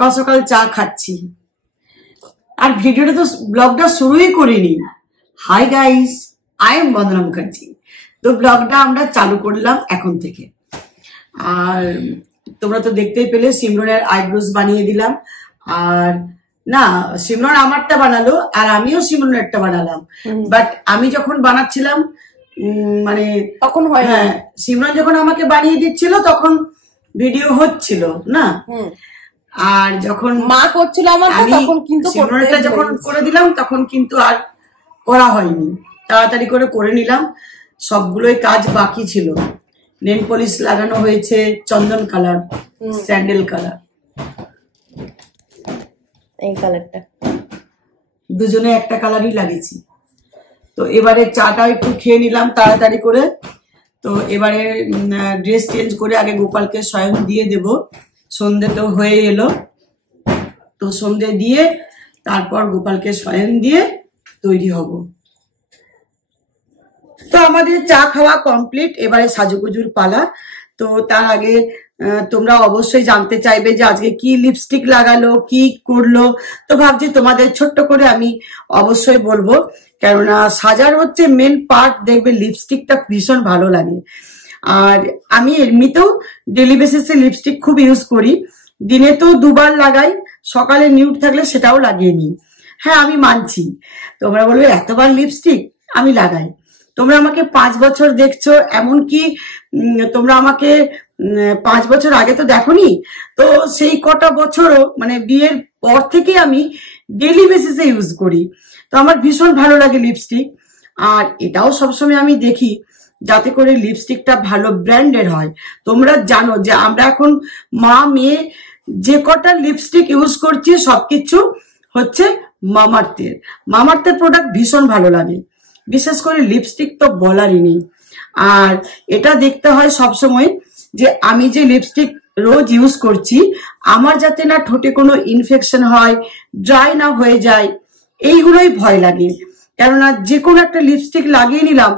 সকাল সকাল চা খাচ্ছি, আর ভিডিওটা তো ব্লগটা শুরুই করিনি। হাই গাইস, আই এম বন্দনা মুখার্জি। তো ব্লগটা আমরা চালু করলাম এখন থেকে। আর তোমরা তো দেখতেই পেলে সিমরনের আইব্রোজ বানিয়ে দিলাম। আর না, সিমরন আমারটা বানালো আর আমিও সিমরনের একটা বানালাম। বাট আমি যখন বানাচ্ছিলাম মানে তখন হয় না, সিমরন যখন আমাকে বানিয়ে দিচ্ছিল তখন ভিডিও হচ্ছিল না। আর যখন মা করছিল আমার, তখন কিন্তু সিমরনটা যখন করে দিলাম তখন কিন্তু আর করা হয়নি, তাড়াতাড়ি করে নিলাম। সবগুলোই কাজ বাকি ছিল। নেল পলিশ লাগানো হয়েছে চন্দন কালার, স্যান্ডেল কালার, এই কালারটা দুজনে একটা কালারই লাগিয়েছি। তো এবারে চাটা একটু খেয়ে নিলাম তাড়াতাড়ি করে। তো এবারে ড্রেস চেঞ্জ করে আগে গোপালকে শয়ন দিয়ে দেব। সন্ধে তো হয়ে এলো, তো সন্ধে দিয়ে তারপর গোপালকে শয়ন দিয়ে তৈরি হব। তো আমাদের চা খাওয়া কমপ্লিট, এবারে সাজুগুজুর পালা। তো তার আগে তোমরা অবশ্যই জানতে চাইবে যে আজকে কি লিপস্টিক লাগালো, কি করলো। তো ভাবছি তোমাদের ছোট্ট করে আমি অবশ্যই বলবো, কেননা সাজার হচ্ছে মেন পার্ট। দেখবে লিপস্টিকটা ভীষণ ভালো লাগে। আর আমি এমনিতেও ডেলি বেসিসে লিপস্টিক খুব ইউজ করি, দিনে তো দুবার লাগাই। সকালে নিউড থাকলে সেটাও লাগিয়ে নিই। হ্যাঁ, আমি মানছি। তোমরা বলবে এতবার লিপস্টিক, আমি লাগাই। তোমরা আমাকে 5 বছর দেখছো, এমনকি তোমরা আমাকে 5 বছর আগে তো দেখোনি। তো সেই কটা বছরও মানে বিয়ের পর থেকে আমি ডেলি বেসিসে ইউজ করি। তো আমার ভীষণ ভালো লাগে লিপস্টিক। আর এটাও সবসময় আমি দেখি যাতে করে লিপস্টিকটা ভালো ব্র্যান্ডের হয়। তোমরা জানো যে আমরা এখন মা মেয়ে যে কটা লিপস্টিক ইউজ করছি সবকিছু হচ্ছে মামাআর্থের। মামাআর্থের প্রোডাক্ট ভীষণ ভালো লাগে, বিশেষ করে লিপস্টিক তো বলারই নেই। আর এটা দেখতে হয় সবসময় যে আমি যে লিপস্টিক রোজ ইউজ করছি আমার যাতে না ঠোঁটে কোনো ইনফেকশন হয়, ড্রাই না হয়ে যায়, এইগুলোই ভয় লাগে। কেননা যে কোনো একটা লিপস্টিক লাগিয়ে নিলাম,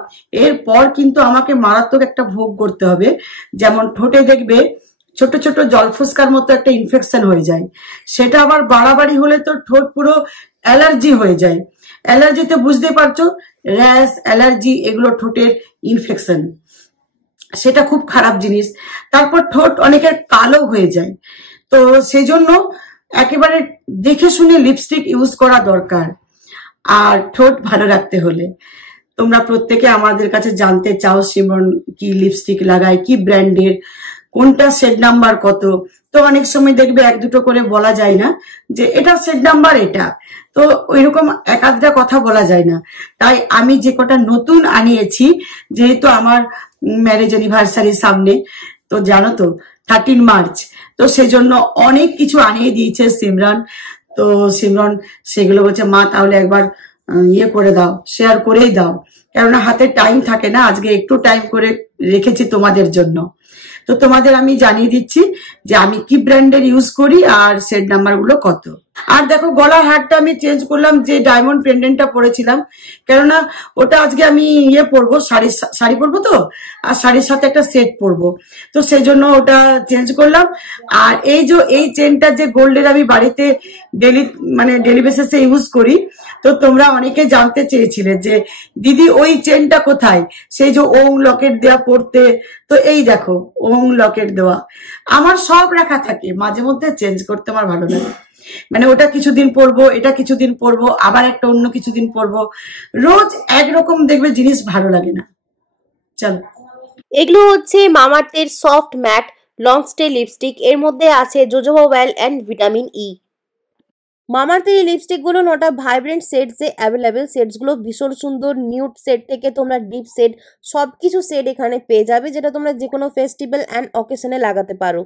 এরপর কিন্তু আমাকে মারাত্মক একটা ভোগ করতে হবে। যেমন ঠোঁটে দেখবে ছোট ছোট জলফুসকার মতো একটা ইনফেকশন হয়ে যায়, সেটা আবার বাড়াবাড়ি হলে তো ঠোঁট পুরো অ্যালার্জি হয়ে যায়। অ্যালার্জিতে বুঝতে পারছো, র্যাশ, অ্যালার্জি এগুলো ঠোঁটের ইনফেকশন, সেটা খুব খারাপ জিনিস। তারপর ঠোঁট অনেকের কালো হয়ে যায়। তো সেই জন্য একেবারে দেখে শুনে লিপস্টিক ইউজ করা দরকার। আর ঠোঁট ভালো রাখতে হলে তোমরা প্রত্যেকে আমাদের কাছে জানতে চাও সিমরন কি লিপস্টিক লাগায়, কি ব্র্যান্ডের, কোনটা শেড নাম্বার কত। তো অনেক সময় দেখবে এক দুটো করে বলা যায় না যে এটা শেড নাম্বার এটা, তো ওইরকম এক আধটা কথা বলা যায় না। তাই আমি যে কটা নতুন আনিয়েছি, যেহেতু আমার ম্যারেজ অ্যানিভার্সারি সামনে, তো জানো তো 13 মার্চ, তো সেই জন্য অনেক কিছু আনিয়ে দিয়েছে সিমরন। তো সিমরন সেগুলো বলছে মা তাহলে একবার ইয়ে করে দাও, শেয়ার করেই দাও, কেননা হাতে টাইম থাকে না। আজকে একটু টাইম করে রেখেছি তোমাদের জন্য। তো তোমাদের আমি জানিয়ে দিচ্ছি যে আমি কি ব্র্যান্ডের ইউজ করি আর সেট নাম্বার গুলো কত। আর দেখো গলার হারটা আমি চেঞ্জ করলাম, যে ডায়মন্ড পেন্ডেন্টটা পরেছিলাম, কেননা ওটা আজকে আমি ইয়ে পরবো, শাড়ি পরবো, তো আর শাড়ির সাথে একটা সেট পরবো, তো সেই জন্য ওটা চেঞ্জ করলাম। আর এই চেনটা যে গোল্ডের আমি বাড়িতে ডেলি বেসিসে ইউজ করি। তো তোমরা অনেকে জানতে চেয়েছিলে যে দিদি ওই চেনটা কোথায়, সেই যে ওং লকেট দেওয়া পড়তে। তো এই দেখো ওং লকেট দেওয়া আমার সব রাখা থাকে, মাঝে মধ্যে চেঞ্জ করতে আমার ভালো লাগে। মানে ওটা কিছুদিন পরবো, এটা কিছুদিন পরবো, আবার একটা অন্য কিছুদিন পরবো, রোজ একরকম দেখবে জিনিস ভালো লাগে না। চলো, এগুলো হচ্ছে মামাআর্থের soft matte long stay lipstick. এর মধ্যে আছে jojoba well and vitamin E. মামাআর্থের এই লিপস্টিকগুলো 9টা ভাইব্রেন্ট সেটসে অ্যাভেলেবেল। সেটসগুলো ভীষণ সুন্দর, নিউড সেট থেকে তোমরা ডিপ সেট সব কিছু সেট এখানে পেয়ে যাবে, যেটা তোমরা যে কোনো ফেস্টিভ্যাল অ্যান্ড অকেশনে লাগাতে পারো।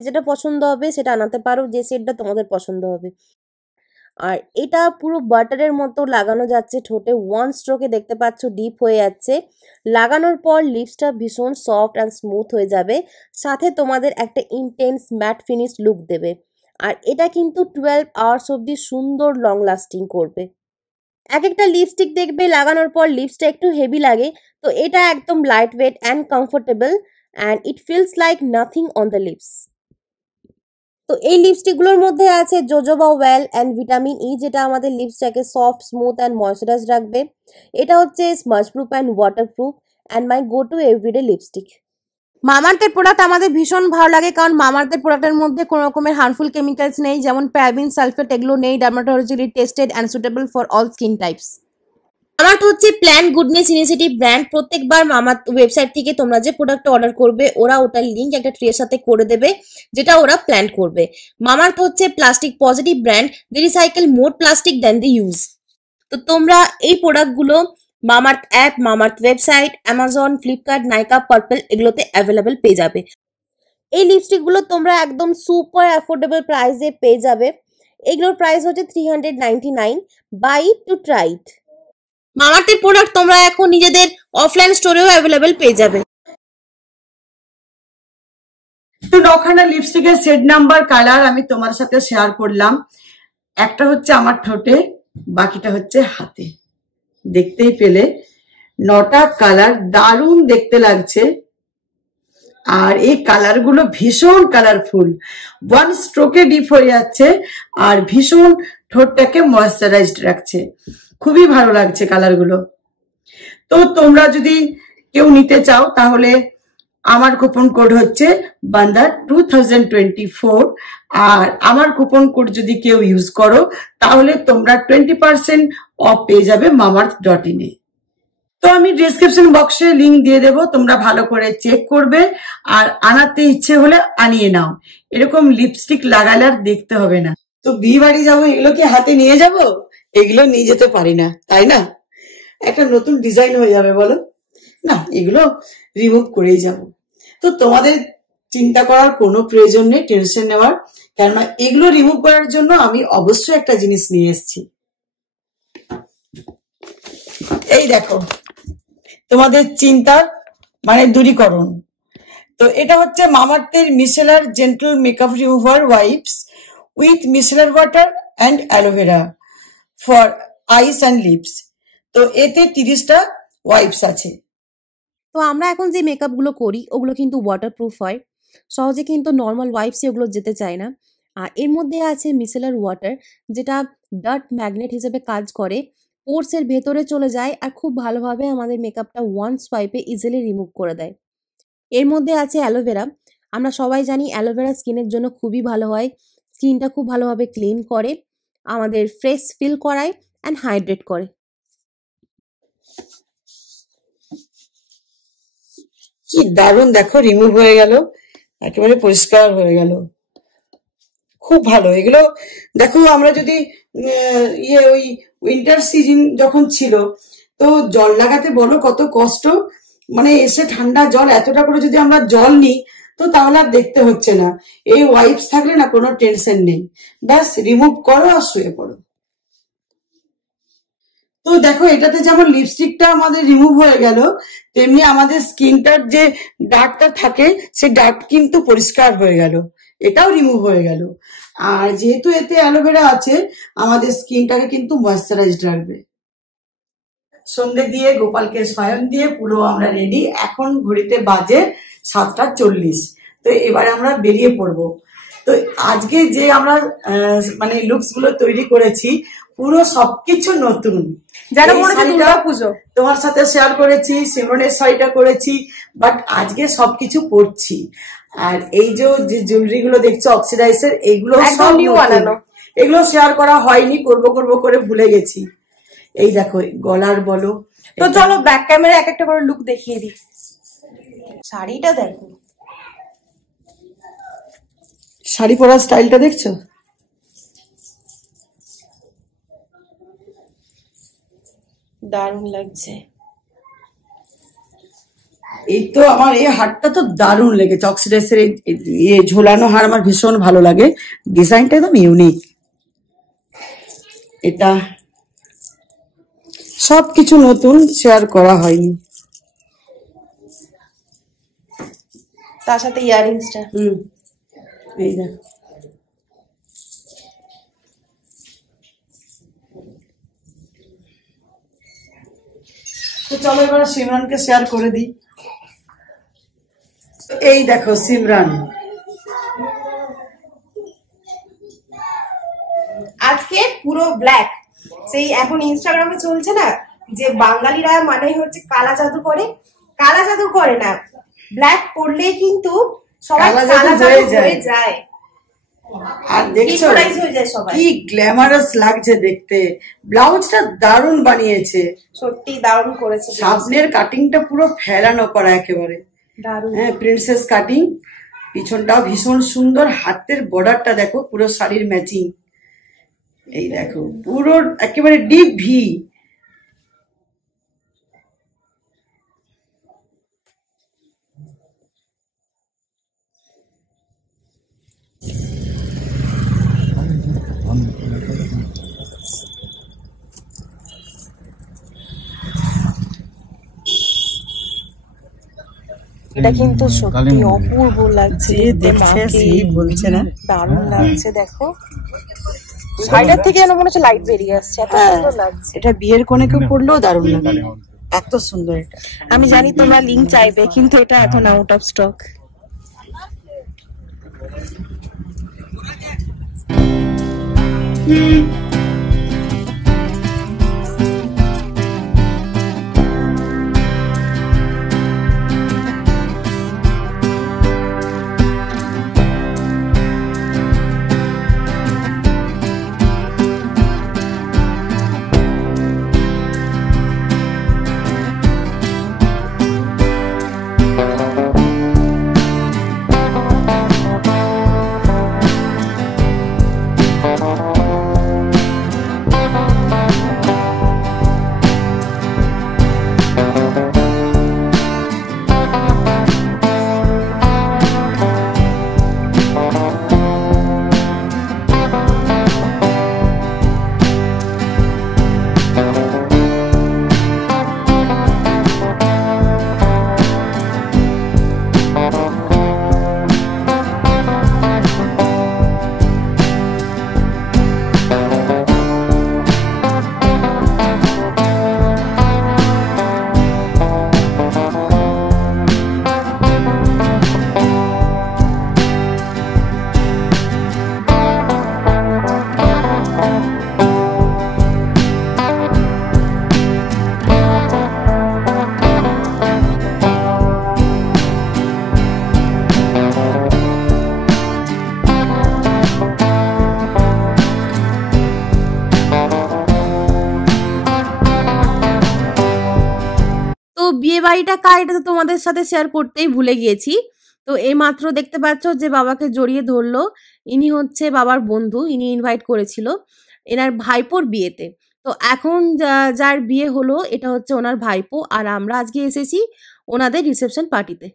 যেটা পছন্দ হবে সেটা আনাতে পারো, যে সেটটা তোমাদের পছন্দ হবে। আর এটা পুরো বাটারের মতো লাগানো যাচ্ছে ঠোঁটে, ওয়ান স্ট্রোকে দেখতে পাচ্ছ ডিপ হয়ে যাচ্ছে। লাগানোর পর লিপসটা ভীষণ সফট অ্যান্ড স্মুথ হয়ে যাবে, সাথে তোমাদের একটা ইন্টেন্স ম্যাট ফিনিশ লুক দেবে। আর এটা কিন্তু 12 আওয়ার্স অবধি সুন্দর লং লাস্টিং করবে। এক একটা লিপস্টিক দেখবে লাগানোর পর লিপসটা একটু হেভি লাগে, তো এটা একদম light weight and comfortable, and it feels like nothing on the lips. তো এই লিপস্টিকগুলোর মধ্যে আছে জোজোবা ওয়েল অ্যান্ড ভিটামিন ই, যেটা আমাদের লিপসটাকে সফট, স্মুথ অ্যান্ড ময়শ্চারাইজ রাখবে। এটা হচ্ছে smudge proof and water proof and my go to everyday lipstick. মামাআর্থের প্রোডাক্ট আমাদের ভীষণ ভালো লাগে, কারণ মামাআর্থের প্রোডাক্টের মধ্যে কোনো রকমের হার্মফুল কেমিক্যালস নেই, যেমন প্যারাবিন, সালফেট, এগুলো নেই। Dermatologically tested and suitable for all skin types. Mamaearth হচ্ছে প্ল্যান গুডনেস ইনিশিয়েটিভ ব্র্যান্ড। প্রত্যেকবার মামাআর্থ ওয়েবসাইট থেকে তোমরা যে প্রোডাক্ট অর্ডার করবে, ওরা ওটার লিঙ্ক একটা ট্রির সাথে করে দেবে, যেটা ওরা প্ল্যান করবে। মামাআর্থ হচ্ছে plastic positive brand, they recycle more plastic than they use. তো তোমরা এই প্রোডাক্টগুলো Mamaearth app, Mamaearth website, Amazon, Flipkart, Nykaa, Purplle এগুলোতে অ্যাভেলেবেল পেয়ে যাবে। এই লিপস্টিকগুলো তোমরা একদম সুপার অ্যাফোর্ডেবল প্রাইসে পেয়ে যাবে। এগুলোর প্রাইস হচ্ছে 399। Buy it to try it. মামাআর্থের প্রোডাক্ট তোমরা এখন নিজেদের অফলাইন স্টোরেও অ্যাভেলেবেল পেয়ে যাবে। তো নখানা লিপস্টিকের সেট নাম্বার, কালার আমি তোমার সাথে শেয়ার করলাম। একটা হচ্ছে আমার ঠোঁটে, বাকিটা হচ্ছে হাতে। দেখতেই পেলে 9টা কালার দারুণ দেখতে লাগছে। আর এই কালারগুলো ভীষণ কালারফুল, ওয়ান স্ট্রোকে ডিপ হয়ে যাচ্ছে আর ভীষণ ঠোঁটটাকে ময়েশ্চারাইজড রাখছে। খুবই ভালো লাগছে কালারগুলো। তো তোমরা যদি কেউ নিতে চাও তাহলে আমার কুপন কোড হচ্ছে বান্দা 2024, আর আমার কুপন কোড যদি কেউ ইউজ করো তাহলে তোমরা 20% অফ পেয়ে যাবে mamaearth.in এ। তো আমি ডেসক্রিপশন বক্সে লিংক দিয়ে দেবো, তোমরা ভালো করে চেক করবে, আর আনাতে ইচ্ছে হলে আনিয়ে নাও। এরকম লিপস্টিক লাগালে আর দেখতে হবে না। তো বিয়ে বাড়ি যাবো, এগুলো কি হাতে নিয়ে যাব? এগুলো নিয়ে যেতে পারি না, তাই না? একটা নতুন ডিজাইন হয়ে যাবে বলো না, এগুলো রিমুভ করেই যাব। তো তোমাদের চিন্তা করার কোনো প্রয়োজন নেই, টেনশন নেওয়ার, কেননা এগুলো রিমুভ করার জন্য আমি অবশ্যই একটা জিনিস নিয়ে এসেছি। এই দেখো, তোমাদের চিন্তার মানে দূরীকরণ। তো এটা হচ্ছে মামাআর্থের micellar gentle makeup remover wipes with micellar water and aloe vera for eyes and lips. তো এতে 30টা ওয়াইপস আছে। তো আমরা এখন যে মেকআপগুলো করি ওগুলো কিন্তু ওয়াটারপ্রুফ হয়, সহজে কিন্তু নর্মাল ওয়াইপসে ওগুলো যেতে চায় না। আর এর মধ্যে আছে মিসেলার ওয়াটার, যেটা ডার্ট ম্যাগনেট হিসেবে কাজ করে, পোর্সের ভেতরে চলে যায় আর খুব ভালোভাবে আমাদের মেকআপটা ওয়ান সোয়াইপে ইজিলি রিমুভ করে দেয়। এর মধ্যে আছে অ্যালোভেরা। আমরা সবাই জানি অ্যালোভেরা স্কিনের জন্য খুবই ভালো হয়, স্কিনটা খুব ভালোভাবে ক্লিন করে, আমাদের ফ্রেশ ফিল করায় অ্যান্ড হাইড্রেট করে। কি দারুণ, দেখো রিমুভ হয়ে গেল, একেবারে পরিষ্কার হয়ে গেল, খুব ভালো এগুলো। দেখো আমরা যদি ওই উইন্টার সিজন যখন ছিল, তো জল লাগাতে বলো কত কষ্ট, মানে এসে ঠান্ডা জল এতটা করে যদি আমরা জল নিই তো তাহলে আর দেখতে হচ্ছে না। এই ওয়াইপস থাকলে না কোনো টেনশন নেই, ব্যাস রিমুভ করো আর শুয়ে পড়ো। তো দেখো এটাতে যেমন লিপস্টিকটা আমাদের রিমুভ হয়ে গেল, তেমনি আমাদের স্কিনটার যে ডার্কটা থাকে সেই ডার্ক কিন্তু পরিষ্কার হয়ে গেল, এটাও রিমুভ হয়ে গেল। আর যেহেতু এতে অ্যালোভেরা আছে, আমাদের স্কিনটাকে কিন্তু ময়েশ্চারাইজড রাখবে। সন্ধে দিয়ে গোপালকে শয়ন দিয়ে পুরো আমরা রেডি। এখন ঘড়িতে বাজে 7:40। তো এবারে আমরা বেরিয়ে পড়বো। তো আজকে যে আমরা মানে লুকস গুলো তৈরি করেছি পুরো সবকিছু নতুন, যেন মনে হচ্ছে দুর্গাপুজো। তোমার সাথে শেয়ার করেছি, সিমনের শাড়িটা করেছি, বাট আজকে সবকিছু পরছি। আর এই যে জুয়েলারি গুলো দেখছো অক্সিডাইজের, এগুলো সব নিউ বানানো, এগুলো শেয়ার করা হয়নি, করবো করবো করে ভুলে গেছি। এই দেখো গলার বলো। তো চলো ব্যাক ক্যামেরা এক একটা করে লুক দেখিয়ে দিই। শাড়িটা দেখো, শাড়ি পরার স্টাইলটা দেখছো, দারুণ লাগছে। এই তো আমার এই হারটা তো দারুণ লেগেছে, অক্সিডাইজের এই ঝোলানো হার আমার ভীষণ ভালো লাগে, ডিজাইনটা একদম ইউনিক। এটা সবকিছু নতুন, শেয়ার করা হয়নি। তার সাথে ইয়ারিংসটা এই দেখো, তো চলো এবার সিমরানকে শেয়ার করে দিই। এই দেখো সিমরান, আজকে পুরো ব্ল্যাক। সেই এখন ইনস্টাগ্রামে চলছে না যে বাঙালিরা মানে হচ্ছে কালা জাদু করে, কালা জাদু করে না, ব্ল্যাক পরলেই কিন্তু সবাই কালা জাদু হয়ে যায়। আর দেখছো কি গ্ল্যামারাস লাগছে দেখতে। ব্লাউজটা দারুণ বানিয়েছে, সত্যি দারুণ করেছে। সামনের কাটিংটা পুরো ফেলানো করা একেবারে দারুণ, হ্যাঁ প্রিন্সেস কাটিং। পিছনটাও ভীষণ সুন্দর, হাতের বর্ডারটা দেখো পুরো শাড়ির ম্যাচিং। এই দেখো পুরো একেবারে ডিপ ভি। এটা কিন্তু সত্যি অপূর্ব লাগছে, দেখছে সেই বলছে না, দারুণ লাগছে। দেখো শাড়িটার থেকে যেন মনে হচ্ছে লাইট বেরিয়ে আসছে, এত সুন্দর লাগছে। এটা বিয়ের কোণেকে পরলেও দারুণ লাগে, এত সুন্দর এটা। আমি জানি তোমরা লিংক চাইবে, কিন্তু এটা এখন আউট অফ স্টক। বিয়ে বাড়িটা কার এটা তো তোমাদের সাথে শেয়ার করতেই ভুলে গিয়েছি। তো এই মাত্র দেখতে পাচ্ছ যে বাবাকে জড়িয়ে ধরলো, ইনি হচ্ছে বাবার বন্ধু, ইনি ইনভাইট করেছিল এনার ভাইপোর বিয়েতে। তো এখন যার বিয়ে হলো এটা হচ্ছে ওনার ভাইপো, আর আমরা আজকে এসেছি ওনাদের রিসেপশন পার্টিতে।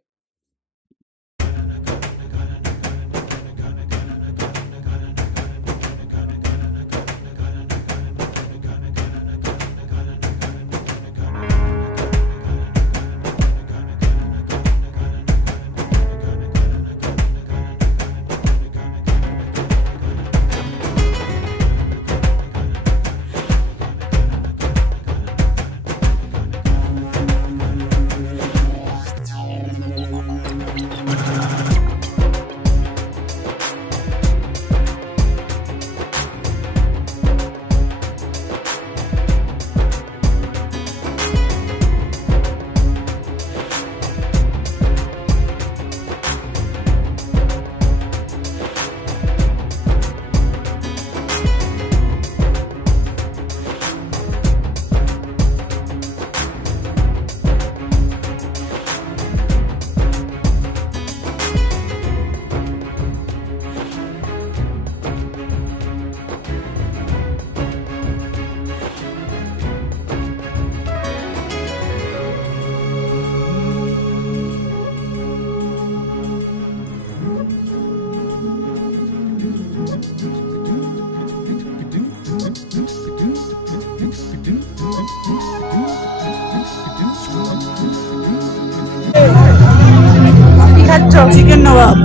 চিকেন নবাব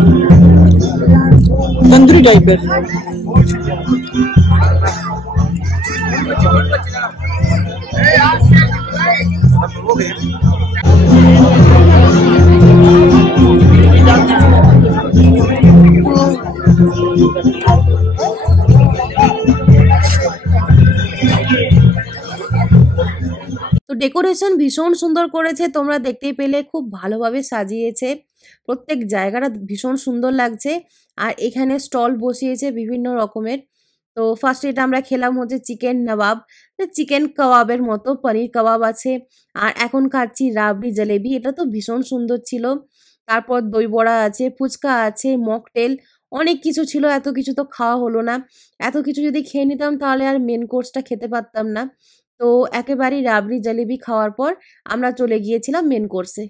তন্দুরি টাইপের। ডেকোরেশন ভীষণ সুন্দর করেছে, তোমরা দেখতেই পেলে খুব ভালোভাবে সাজিয়েছে, প্রত্যেক জায়গাটা ভীষণ সুন্দর লাগছে। আর এখানে স্টল বসিয়েছে বিভিন্ন রকমের। তো ফার্স্ট এটা আমরা খেলাম হচ্ছে চিকেন নবাব, চিকেন কাবাবের মতো পনির কাবাব আছে। আর এখন খাচ্ছি রাবড়ি জলেবি, এটা তো ভীষণ সুন্দর ছিল। তারপর দই বড়া আছে, ফুচকা আছে, মকটেল, অনেক কিছু ছিল। এত কিছু তো খাওয়া হলো না। এত কিছু যদি খেয়ে নিতাম তাহলে আর মেন কোর্সটা খেতে পারতাম না। তো একেবারেই রাবড়ি জলেবি খাওয়ার পর আমরা চলে গিয়েছিলাম মেন কোর্সে।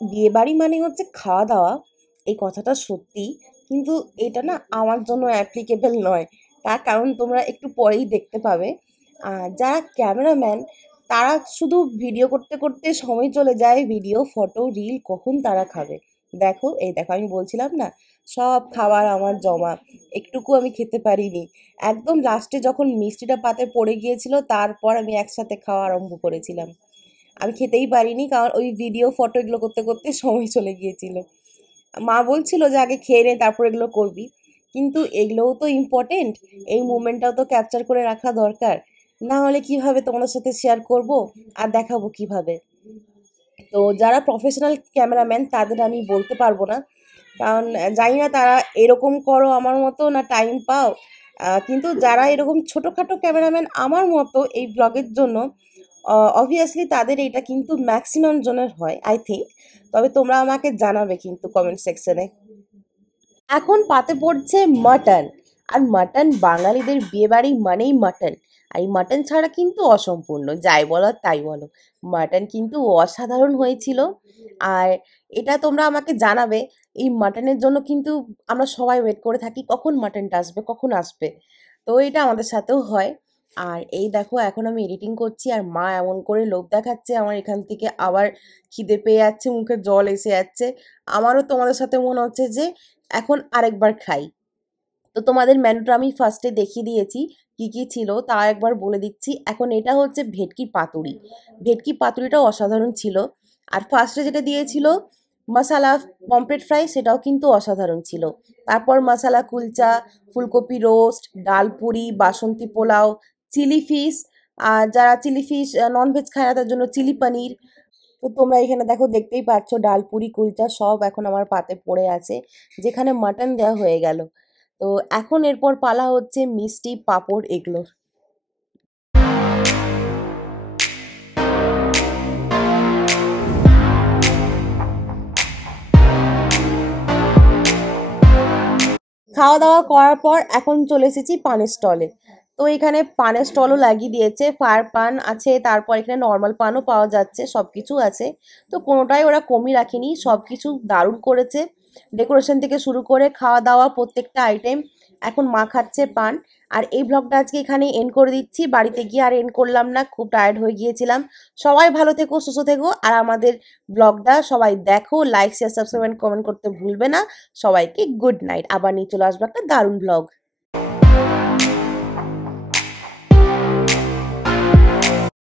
বিয়েবাড়ি মানে হচ্ছে খাওয়া দাওয়া, এই কথাটা সত্যি। কিন্তু এটা না আমার জন্য অ্যাপ্লিকেবল নয়। তার কারণ তোমরা একটু পরেই দেখতে পাবে। যারা ক্যামেরাম্যান তারা শুধু ভিডিও করতে করতে সময় চলে যায়, ভিডিও ফটো রিল কখন তারা খাবে। দেখো, এই দেখো, আমি বলছিলাম না সব খাবার আমার জমা, একটুকু আমি খেতে পারিনি। একদম লাস্টে যখন মিষ্টিটা পাতে পড়ে গিয়েছিল তারপর আমি একসাথে খাওয়া আরম্ভ করেছিলাম। আমি খেতেই পারিনি, কারণ ওই ভিডিও ফটো এগুলো করতে করতে সময় চলে গিয়েছিল। মা বলছিল যে আগে খেয়ে নে তারপর এগুলো করবি, কিন্তু এগুলোও তো ইম্পর্টেন্ট, এই মুমেন্টটাও তো ক্যাপচার করে রাখা দরকার। না হলে কিভাবে তোমাদের সাথে শেয়ার করব আর দেখাবো কিভাবে। তো যারা প্রফেশনাল ক্যামেরাম্যান তাদের আমি বলতে পারবো না, কারণ জানি না তারা এরকম করো আমার মতো না টাইম পাও। কিন্তু যারা এরকম ছোটোখাটো ক্যামেরাম্যান আমার মতো এই ব্লগের জন্য, অবভিয়াসলি তাদের এটা কিন্তু ম্যাক্সিমাম জনের হয় আই থিঙ্ক। তবে তোমরা আমাকে জানাবে কিন্তু কমেন্ট সেকশনে। এখন পাতে পড়ছে মাটন। আর মাটন বাঙালিদের বিয়েবাড়ি মানেই মাটন। আর এই মাটন ছাড়া কিন্তু অসম্পূর্ণ, যাই বলো আর তাই বলো। মাটন কিন্তু অসাধারণ হয়েছিল। আর এটা তোমরা আমাকে জানাবে, এই মাটনের জন্য কিন্তু আমরা সবাই ওয়েট করে থাকি কখন মাটনটা আসবে, কখন আসবে। তো এটা আমাদের সাথেও হয়। আর এই দেখো, এখন আমি এডিটিং করছি আর মা এমন করে লোভ দেখাচ্ছে, আমার এখান থেকে আবার খিদে পেয়ে যাচ্ছে, মুখে জল এসে যাচ্ছে। আমারও তোমাদের সাথে মনে হচ্ছে যে এখন আরেকবার খাই। তো তোমাদের মেনুটা আমি ফার্স্টে দেখিয়ে দিয়েছি কি কি ছিল, তা একবার বলে দিচ্ছি। এখন এটা হচ্ছে ভেটকি পাতুরি। ভেটকি পাতুরিটা অসাধারণ ছিল। আর ফার্স্টে যেটা দিয়েছিল মশালা পমফ্রেট ফ্রাই, সেটাও কিন্তু অসাধারণ ছিল। তারপর মশালা কুলচা, ফুলকপি রোস্ট, ডাল পুরি, বাসন্তী পোলাও, চিলি ফিশ। আর যারা চিলি ফিশ ননভেজ খায় না তার জন্য চিলি পনির। তো তোমরা এখানে দেখো, দেখতেই পাচ্ছ ডাল পুরি কুলচা সব এখন আমার পাতে পড়ে আছে, যেখানে মাটন দেওয়া হয়ে গেল। তো এখন এরপর পালা হচ্ছে মিষ্টি পাঁপড় এগুলোর। খাওয়া দাওয়া করার পর এখন চলে এসেছি পানের স্টলে। তো তো এখানে পানের স্টলও লাগিয়ে দিয়েছে, ফায়ার পান আছে, তারপর এখানে নর্মাল পানও পাওয়া যাচ্ছে, সব কিছু আছে। তো কোনোটাই ওরা কমই রাখেনি, সব কিছু দারুণ করেছে, ডেকোরেশন থেকে শুরু করে খাওয়া দাওয়া প্রত্যেকটা আইটেম। এখন মা খাচ্ছে পান। আর এই ব্লগটা আজকে এখানে এন্ড করে দিচ্ছি, বাড়িতে গিয়ে আর এন্ড করলাম না, খুব টায়ার্ড হয়ে গিয়েছিলাম। সবাই ভালো থেকো, সুস্থ থেকো, আর আমাদের ব্লগটা সবাই দেখো, লাইক শেয়ার সাবস্ক্রাইব কমেন্ট করতে ভুলবে না। সবাইকে গুড নাইট, আবার নিয়ে চলে আসবো একটা দারুণ ব্লগ।